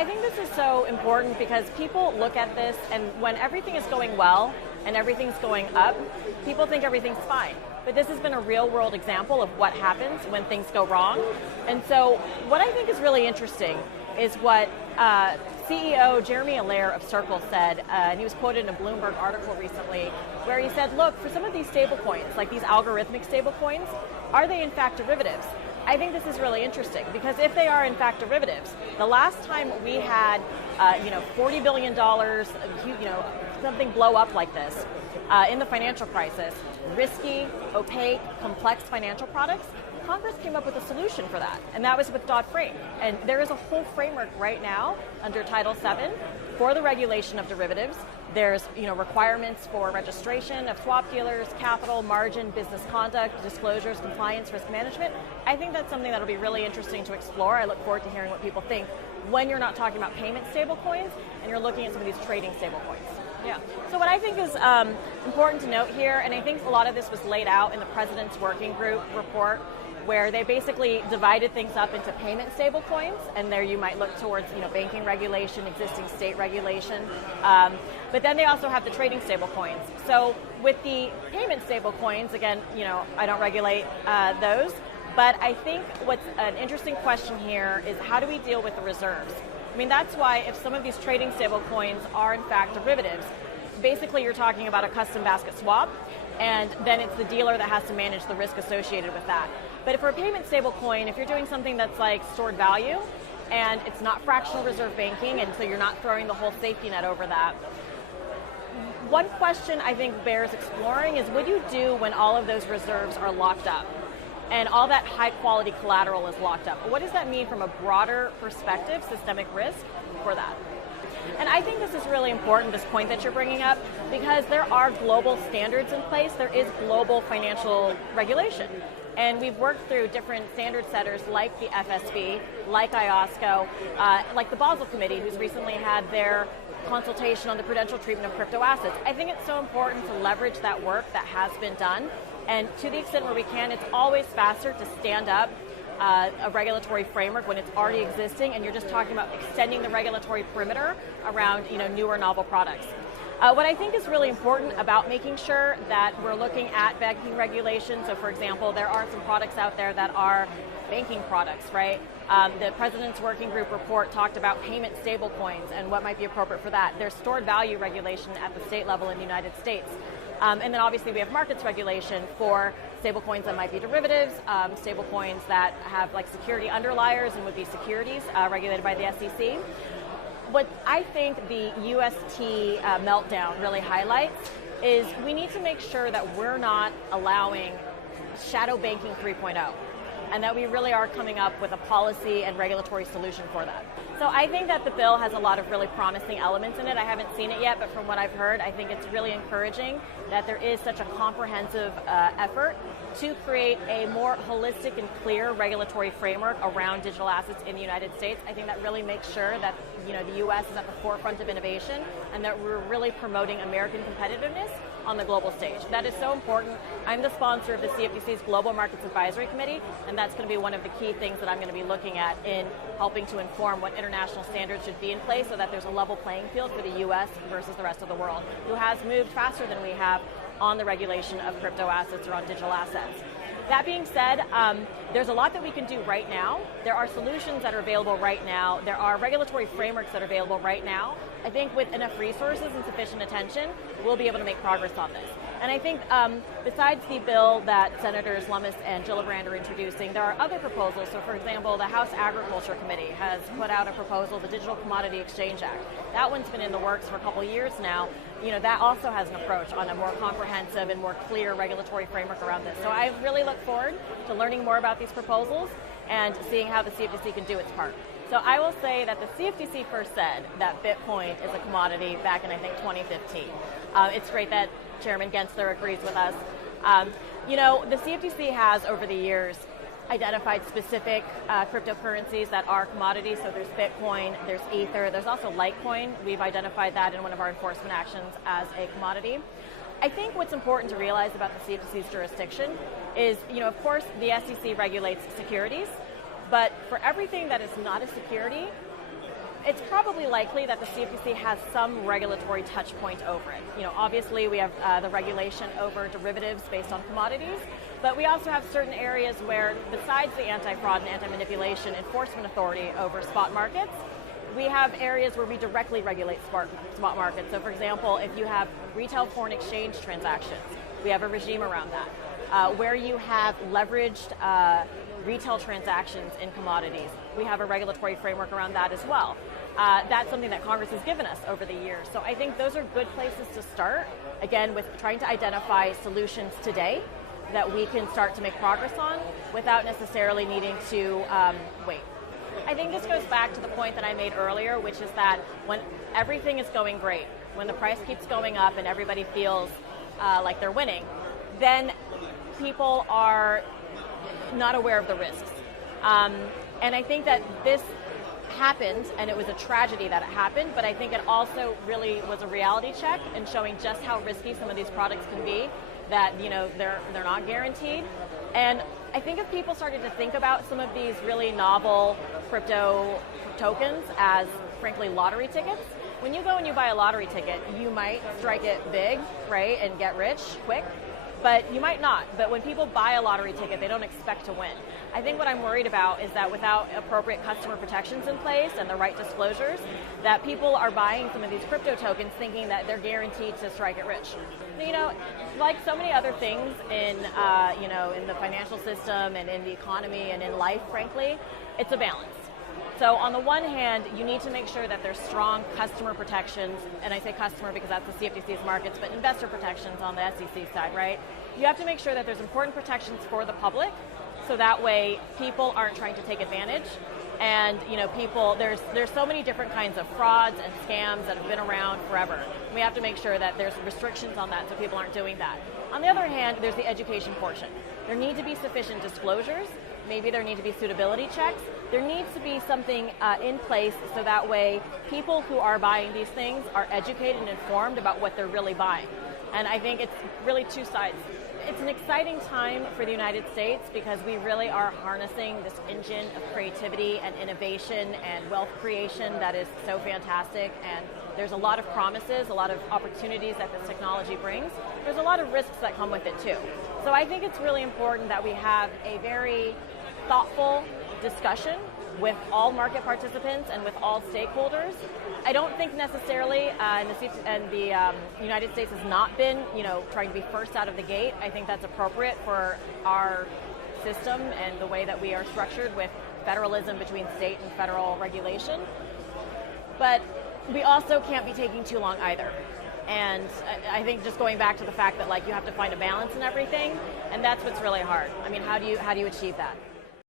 I think this is so important because people look at this, and when everything is going well and everything's going up, people think everything's fine. But this has been a real-world example of what happens when things go wrong. And so what I think is really interesting is what CEO Jeremy Allaire of Circle said, and he was quoted in a Bloomberg article recently, where he said, look, for some of these stable coins, like these algorithmic stable coins, are they in fact derivatives? I think this is really interesting because if they are in fact derivatives, the last time we had, $40 billion, something blow up like this in the financial crisis, risky, opaque, complex financial products, Congress came up with a solution for that, and that was with Dodd-Frank. And there is a whole framework right now under Title VII for the regulation of derivatives. There's requirements for registration of swap dealers, capital, margin, business conduct, disclosures, compliance, risk management. I think that's something that'll be really interesting to explore. I look forward to hearing what people think when you're not talking about payment stablecoins and you're looking at some of these trading stablecoins. Yeah. So what I think is important to note here, and I think a lot of this was laid out in the President's Working Group report, where they basically divided things up into payment stablecoins, and there you might look towards banking regulation, existing state regulation, but then they also have the trading stablecoins. So with the payment stablecoins, again, I don't regulate those, but I think what's an interesting question here is how do we deal with the reserves? I mean, that's why if some of these trading stablecoins are in fact derivatives, basically you're talking about a custom basket swap, and then it's the dealer that has to manage the risk associated with that. But for a payment stablecoin, if you're doing something that's like stored value, and it's not fractional reserve banking, and so you're not throwing the whole safety net over that, one question I think bears exploring is what do you do when all of those reserves are locked up? And all that high quality collateral is locked up. What does that mean from a broader perspective, systemic risk for that? And I think this is really important, this point that you're bringing up, because there are global standards in place. There is global financial regulation. And we've worked through different standard setters like the FSB, like IOSCO, like the Basel Committee, who's recently had their consultation on the prudential treatment of crypto assets. I think it's so important to leverage that work that has been done. And to the extent where we can, it's always faster to stand up a regulatory framework when it's already existing, and you're just talking about extending the regulatory perimeter around newer novel products. What I think is really important about making sure that we're looking at banking regulation, so for example, there are some products out there that are banking products, right? The President's Working Group report talked about payment stablecoins and what might be appropriate for that. There's stored value regulation at the state level in the United States. And then obviously we have markets regulation for stablecoins that might be derivatives, stablecoins that have like security underliers and would be securities regulated by the SEC. What I think the UST meltdown really highlights is we need to make sure that we're not allowing shadow banking 3.0, and that we really are coming up with a policy and regulatory solution for that. So I think that the bill has a lot of really promising elements in it. I haven't seen it yet, but from what I've heard, I think it's really encouraging that there is such a comprehensive effort to create a more holistic and clear regulatory framework around digital assets in the United States. I think that really makes sure that the U.S. is at the forefront of innovation and that we're really promoting American competitiveness on the global stage. That is so important. I'm the sponsor of the CFTC's Global Markets Advisory Committee, and that's going to be one of the key things that I'm going to be looking at in helping to inform what international standards should be in place so that there's a level playing field for the U.S. versus the rest of the world, who has moved faster than we have on the regulation of crypto assets or on digital assets. That being said, there's a lot that we can do right now. There are solutions that are available right now. There are regulatory frameworks that are available right now. I think with enough resources and sufficient attention, we'll be able to make progress on this. And I think besides the bill that Senators Lummis and Gillibrand are introducing, there are other proposals. So for example, the House Agriculture Committee has put out a proposal, the Digital Commodity Exchange Act. That one's been in the works for a couple of years now. That also has an approach on a more comprehensive and more clear regulatory framework around this. So I really look forward to learning more about these proposals and seeing how the CFTC can do its part. So I will say that the CFTC first said that Bitcoin is a commodity back in, I think, 2015. It's great that Chairman Gensler agrees with us. The CFTC has, over the years, identified specific cryptocurrencies that are commodities. So there's Bitcoin, there's Ether, there's also Litecoin. We've identified that in one of our enforcement actions as a commodity. I think what's important to realize about the CFTC's jurisdiction is, of course, the SEC regulates securities, but for everything that is not a security, It's probably likely that the CFTC has some regulatory touch point over it. Obviously we have the regulation over derivatives based on commodities, but we also have certain areas where, besides the anti-fraud and anti-manipulation enforcement authority over spot markets, we have areas where we directly regulate spot markets. So for example, if you have retail foreign exchange transactions, we have a regime around that. Where you have leveraged retail transactions in commodities, we have a regulatory framework around that as well. That's something that Congress has given us over the years. So I think those are good places to start, again, with trying to identify solutions today that we can start to make progress on without necessarily needing to wait. I think this goes back to the point that I made earlier, which is that when everything is going great, when the price keeps going up and everybody feels like they're winning, then people are not aware of the risks. And I think that this happened, and it was a tragedy that it happened, but I think it also really was a reality check in showing just how risky some of these products can be, that they're not guaranteed. And I think if people started to think about some of these really novel crypto tokens as, frankly, lottery tickets, when you go and you buy a lottery ticket, you might strike it big, right, and get rich quick, but you might not. But when people buy a lottery ticket, they don't expect to win. I think what I'm worried about is that without appropriate customer protections in place and the right disclosures, that people are buying some of these crypto tokens thinking that they're guaranteed to strike it rich. Like so many other things in the financial system and in the economy and in life, frankly, it's a balance. So on the one hand, you need to make sure that there's strong customer protections, and I say customer because that's the CFTC's markets, but investor protections on the SEC side, right? You have to make sure that there's important protections for the public, so that way people aren't trying to take advantage. And there's so many different kinds of frauds and scams that have been around forever. We have to make sure that there's restrictions on that so people aren't doing that. On the other hand, there's the education portion. There need to be sufficient disclosures. Maybe there need to be suitability checks. There needs to be something in place so that way people who are buying these things are educated and informed about what they're really buying. And I think it's really two sides. It's an exciting time for the United States because we really are harnessing this engine of creativity and innovation and wealth creation that is so fantastic, and there's a lot of promises, a lot of opportunities that this technology brings. There's a lot of risks that come with it too. So I think it's really important that we have a very thoughtful discussion with all market participants and with all stakeholders. I don't think necessarily, the United States has not been, trying to be first out of the gate. I think that's appropriate for our system and the way that we are structured with federalism between state and federal regulation. But we also can't be taking too long either. And I think just going back to the fact that you have to find a balance in everything, and that's what's really hard. I mean, how do you achieve that?